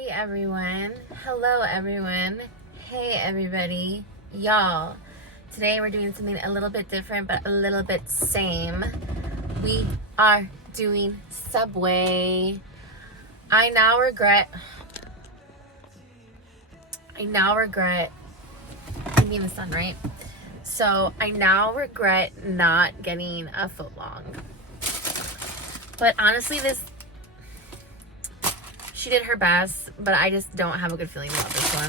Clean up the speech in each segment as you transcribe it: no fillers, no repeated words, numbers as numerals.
Howdy everyone. Hello everyone. Hey everybody. Y'all. Today we're doing something a little bit different but a little bit same. We are doing Subway. I now regret being in the sun, right? So I now regret not getting a foot long. But honestly, she did her best, but I just don't have a good feeling about this one.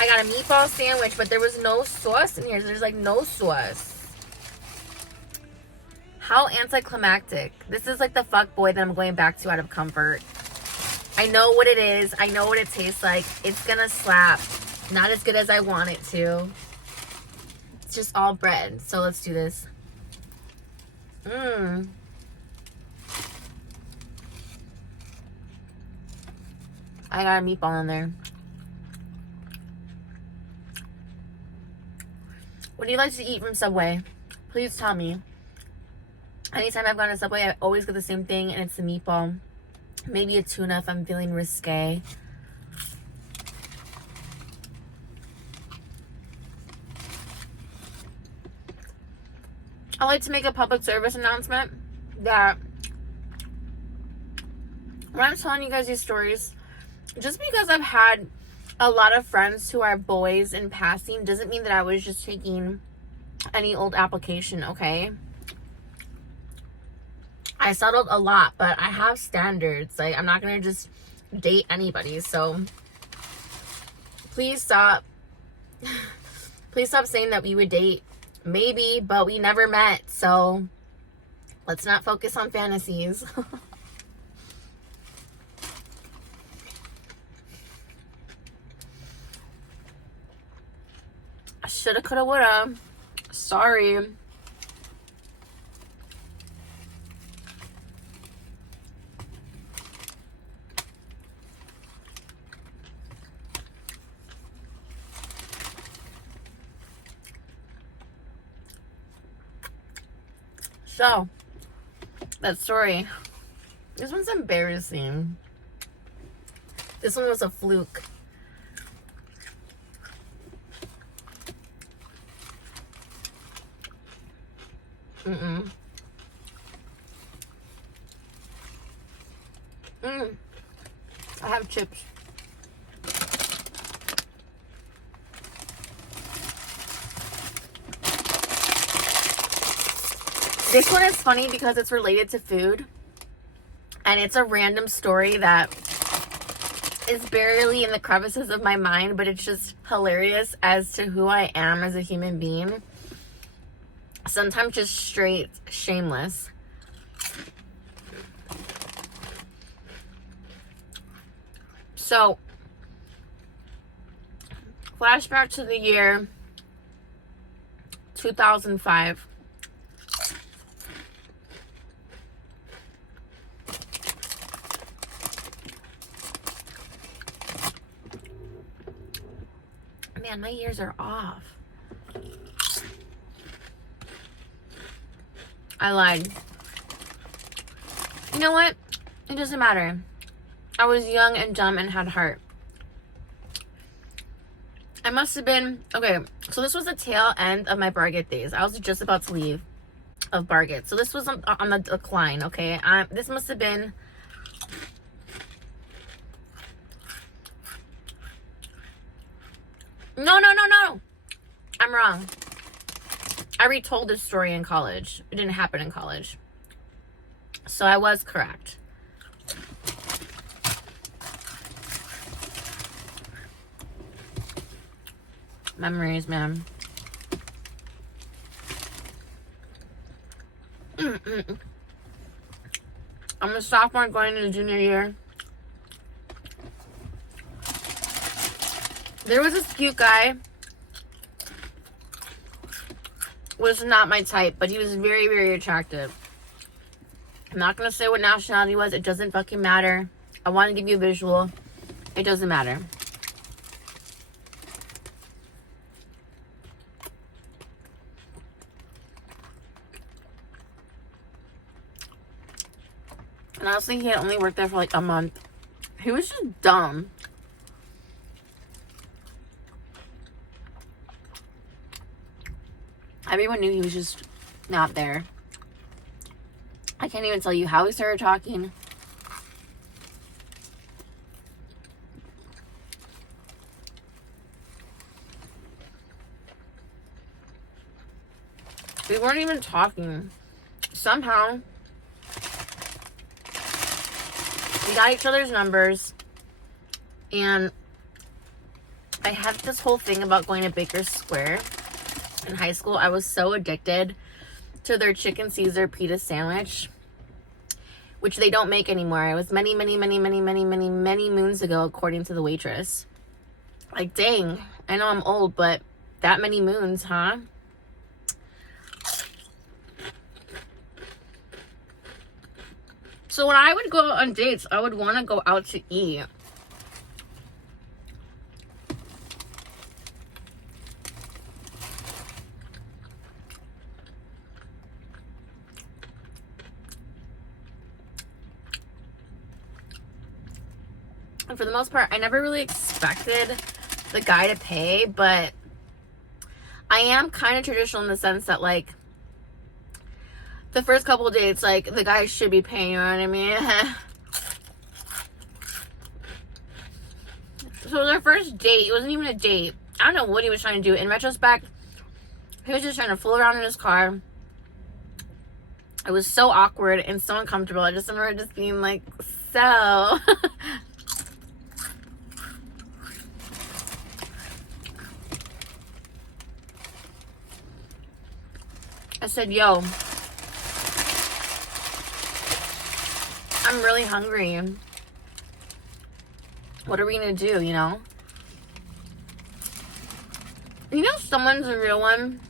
I got a meatball sandwich, but there was no sauce in here. So there's like no sauce. How anticlimactic. This is like the fuck boy that I'm going back to out of comfort. I know what it is. I know what it tastes like. It's gonna slap. Not as good as I want it to. It's just all bread. So let's do this. I got a meatball in there. What do you like to eat from Subway? Please tell me. Anytime I've gone to Subway, I always get the same thing, and it's the meatball. Maybe a tuna if I'm feeling risque. I like to make a public service announcement that when I'm telling you guys these stories, just because I've had a lot of friends who are boys in passing doesn't mean that I was just taking any old application, okay? I settled a lot, but I have standards. Like, I'm not gonna just date anybody, so please stop. Please stop saying that we would date. Maybe, but we never met, so let's not focus on fantasies. Shoulda, coulda, woulda. Sorry. So, that story. This one's embarrassing. This one was a fluke. I have chips. This one is funny because it's related to food. And it's a random story that is barely in the crevices of my mind, but it's just hilarious as to who I am as a human being. Sometimes just straight shameless. So, flashback to the year 2005. Man, my ears are off. I lied. You know what? It doesn't matter. I was young and dumb and had heart. I must have been... Okay, so this was the tail end of my Bargate days. I was just about to leave of Bargate. So this was on the decline, okay? This must have been... No. I'm wrong. I retold this story in college. It didn't happen in college. So I was correct. Memories, man. I'm a sophomore going into junior year. There was this cute guy. Was not my type, but he was very, very attractive. I'm not going to say what nationality he was. It doesn't fucking matter. I want to give you a visual. It doesn't matter. And honestly, he had only worked there for like a month. He was just dumb. Everyone knew he was just not there. I can't even tell you how he started talking. We weren't even talking. Somehow, we got each other's numbers, and I had this whole thing about going to Baker's Square in high school. I was so addicted to their chicken Caesar pita sandwich, which they don't make anymore. It was many moons ago, according to the waitress. Like, dang, I know I'm old, but that many moons, huh? So when I would go on dates, I would want to go out to eat. And for the most part, I never really expected the guy to pay, but I am kind of traditional in the sense that, like, the first couple of dates, like, the guy should be paying, you know what I mean? So their first date, it wasn't even a date. I don't know what he was trying to do. In retrospect, he was just trying to fool around in his car. It was so awkward and so uncomfortable. I just remember just being like, so... I said, yo, I'm really hungry. What are we gonna do, you know? You know someone's a real one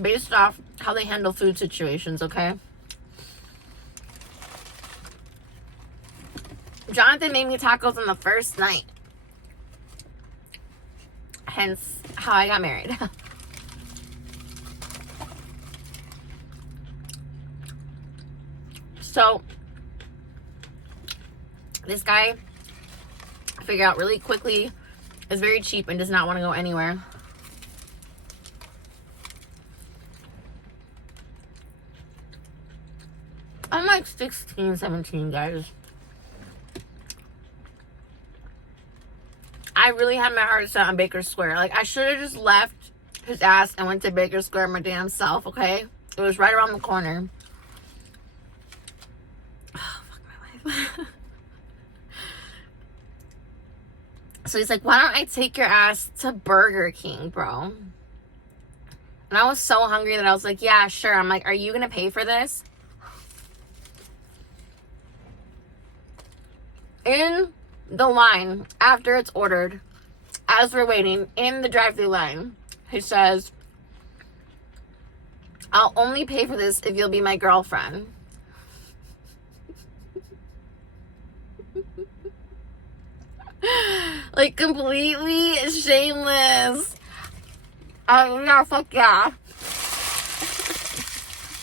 based off how they handle food situations, okay? Jonathan made me tacos on the first night. Hence how I got married. So, this guy, I figured out really quickly, is very cheap and does not want to go anywhere. I'm like 16, 17, guys. I really had my heart set on Baker Square. Like, I should have just left his ass and went to Baker Square my damn self, okay? It was right around the corner. So he's like, why don't I take your ass to Burger King, bro? And I was so hungry that I was like, yeah, sure. I'm like, are you gonna pay for this? In the line, after it's ordered, as we're waiting in the drive-thru line, he says, I'll only pay for this if you'll be my girlfriend. Like, completely shameless. No, fuck yeah.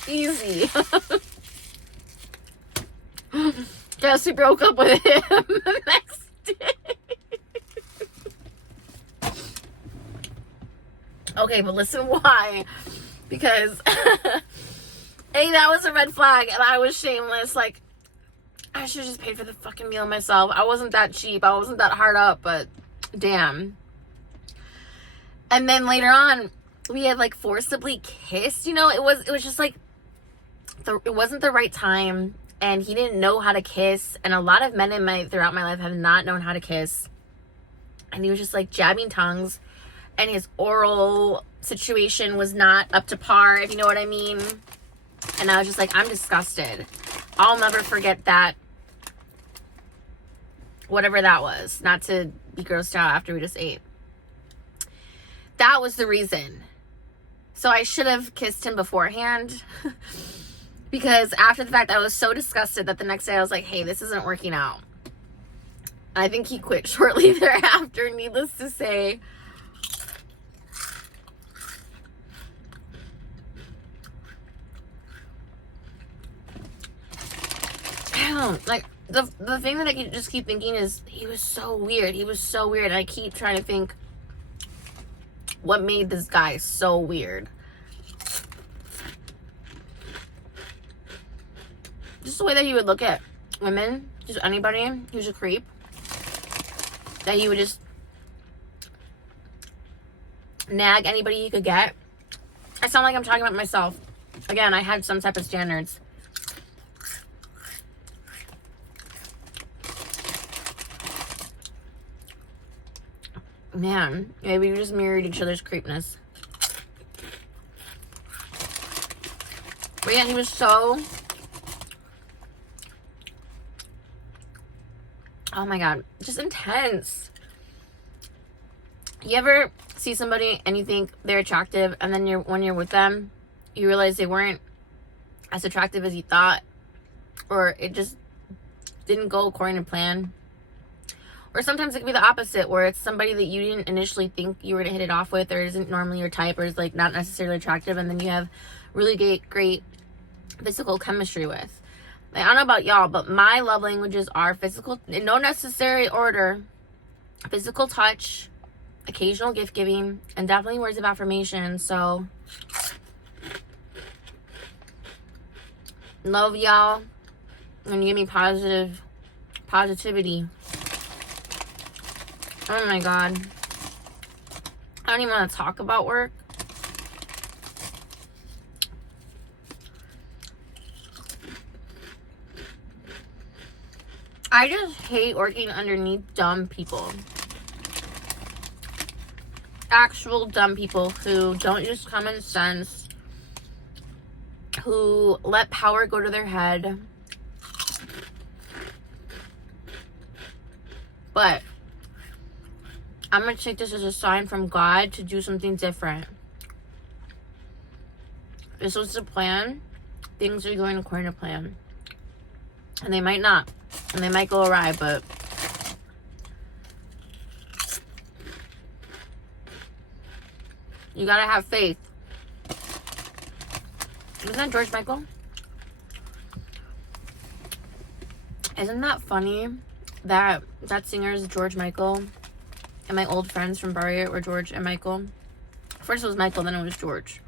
Easy. Guess we broke up with him the next day. Okay, but listen why. Because, A, that was a red flag, and I was shameless. Like, I should have just paid for the fucking meal myself. I wasn't that cheap. I wasn't that hard up, but damn. And then later on, we had like forcibly kissed. You know, it was just like, it wasn't the right time, and he didn't know how to kiss. And a lot of men throughout my life have not known how to kiss. And he was just like jabbing tongues, and his oral situation was not up to par, if you know what I mean. And I was just like, I'm disgusted. I'll never forget that. Whatever that was. Not to be grossed out after we just ate. That was the reason. So I should have kissed him beforehand. Because after the fact, I was so disgusted that the next day I was like, hey, this isn't working out. I think he quit shortly thereafter, needless to say. Like, the thing that I just keep thinking is he was so weird. He was so weird. I keep trying to think what made this guy so weird. Just the way that he would look at women, just anybody who's a creep, that he would just nag anybody he could get. I sound like I'm talking about myself. Again, I had some type of standards. Man, maybe we just mirrored each other's creepness. But yeah, he was so... Oh my god, just intense. You ever see somebody and you think they're attractive, and then when you're with them, you realize they weren't as attractive as you thought, or it just didn't go according to plan? Or sometimes it could be the opposite, where it's somebody that you didn't initially think you were going to hit it off with, or isn't normally your type, or is like not necessarily attractive, and then you have really great physical chemistry with. Like, I don't know about y'all, but my love languages are physical, in no necessary order: physical touch, occasional gift giving, and definitely words of affirmation. So love y'all, and you give me positivity. Oh my god, I don't even want to talk about work. I just hate working underneath dumb people. Actual dumb people who don't use common sense, who let power go to their head. But I'm going to take this as a sign from God to do something different. This was the plan. Things are going according to plan. And they might not. And they might go awry, but you gotta have faith. Isn't that George Michael? Isn't that funny that that singer is George Michael? And my old friends from Barrier were George and Michael. First it was Michael, then it was George.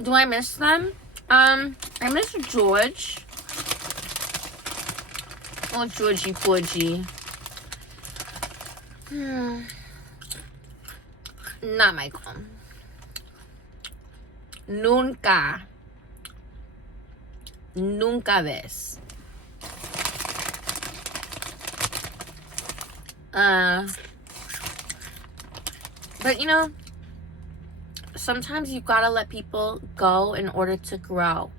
Do I miss them? I miss George. Oh, Georgie Porgy. Not Michael. Nunca ves. But you know, sometimes you gotta let people go in order to grow.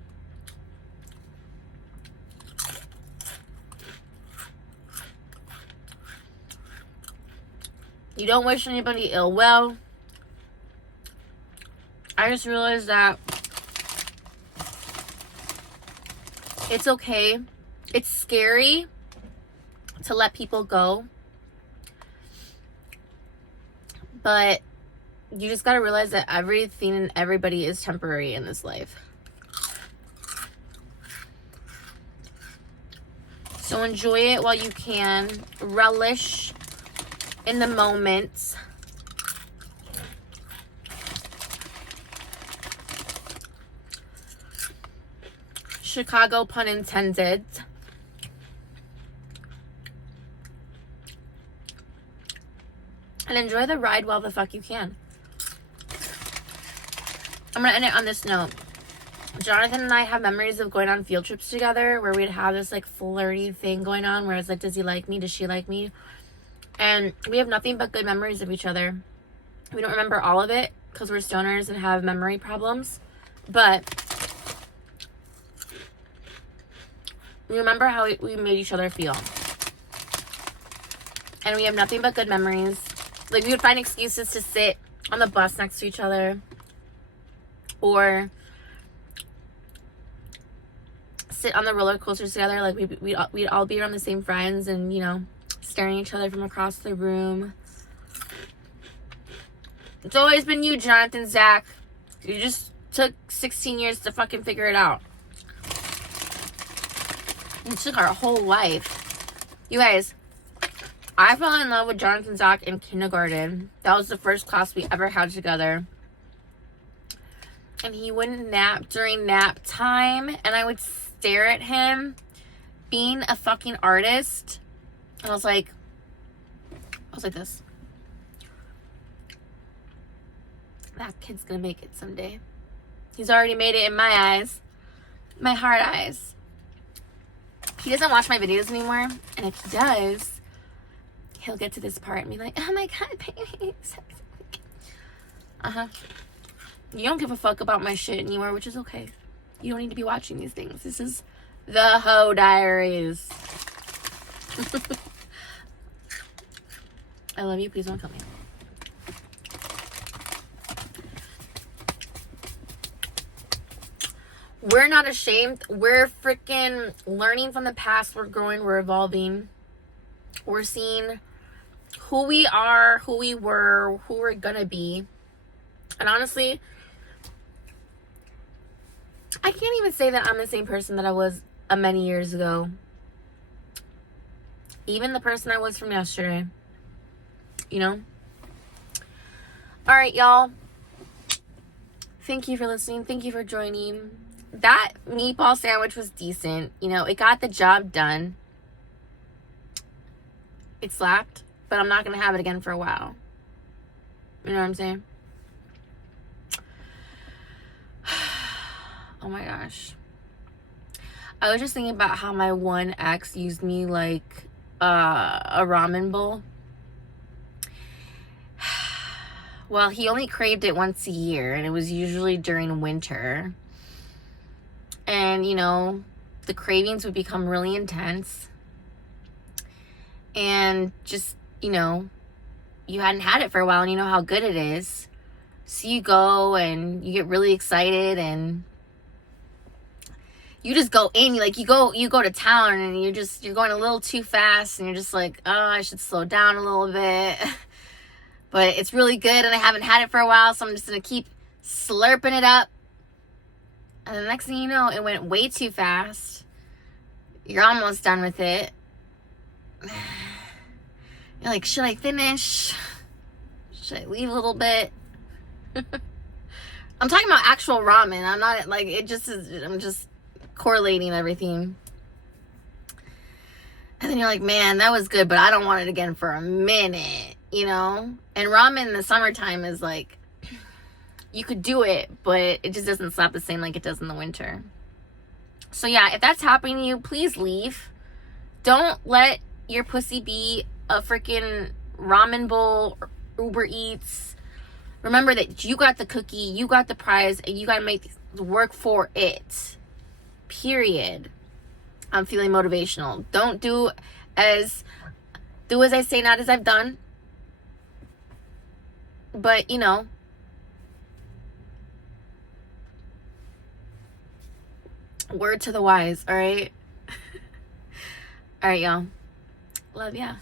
You don't wish anybody ill will. I just realized that it's okay. It's scary to let people go. But you just gotta realize that everything and everybody is temporary in this life. So enjoy it while you can. Relish in the moment. Chicago, pun intended. And enjoy the ride while the fuck you can. I'm gonna end it on this note. Jonathan and I have memories of going on field trips together where we'd have this like flirty thing going on where it's like, does he like me? Does she like me? And we have nothing but good memories of each other. We don't remember all of it because we're stoners and have memory problems. But we remember how we made each other feel. And we have nothing but good memories. Like, we would find excuses to sit on the bus next to each other. Or sit on the roller coasters together. Like, we'd all be around the same friends and, you know, staring at each other from across the room. It's always been you, Jonathan, Zach. You just took 16 years to fucking figure it out. It took our whole life. You guys, I fell in love with Jonathan Zach in kindergarten. That was the first class we ever had together. And he wouldn't nap during nap time. And I would stare at him being a fucking artist. And I was like this. That kid's gonna make it someday. He's already made it in my eyes. My hard eyes. He doesn't watch my videos anymore. And if he does, he'll get to this part and be like, oh my god, baby. You don't give a fuck about my shit anymore, which is okay. You don't need to be watching these things. This is the Ho Diaries. I love you. Please don't kill me. We're not ashamed. We're freaking learning from the past. We're growing. We're evolving. We're seeing who we are, who we were, who we're gonna be. And honestly, I can't even say that I'm the same person that I was many years ago. Even the person I was from yesterday. You know? Alright, y'all. Thank you for listening. Thank you for joining. That meatball sandwich was decent. You know, it got the job done. It slapped. But I'm not going to have it again for a while. You know what I'm saying? Oh my gosh. I was just thinking about how my one ex used me like a ramen bowl. Well, he only craved it once a year, and it was usually during winter. And, you know, the cravings would become really intense. And just, you know, you hadn't had it for a while, and you know how good it is. So you go, and you get really excited, and you just go in, like, you go to town, and you're going a little too fast, and you're just like, oh, I should slow down a little bit. But it's really good, and I haven't had it for a while, so I'm just going to keep slurping it up. And the next thing you know, it went way too fast. You're almost done with it. You're like, should I finish? Should I leave a little bit? I'm talking about actual ramen. I'm not, like, it just is, I'm just correlating everything. And then you're like, man, that was good, but I don't want it again for a minute, you know? And ramen in the summertime is like, you could do it, but it just doesn't slap the same like it does in the winter. So yeah, if that's happening to you, please leave. Don't let your pussy be a freaking ramen bowl or Uber Eats. Remember that you got the cookie, you got the prize, and you got to make work for it. Period. I'm feeling motivational. Don't do as I say, not as I've done. But, you know, word to the wise, all right? All right, y'all. Love ya.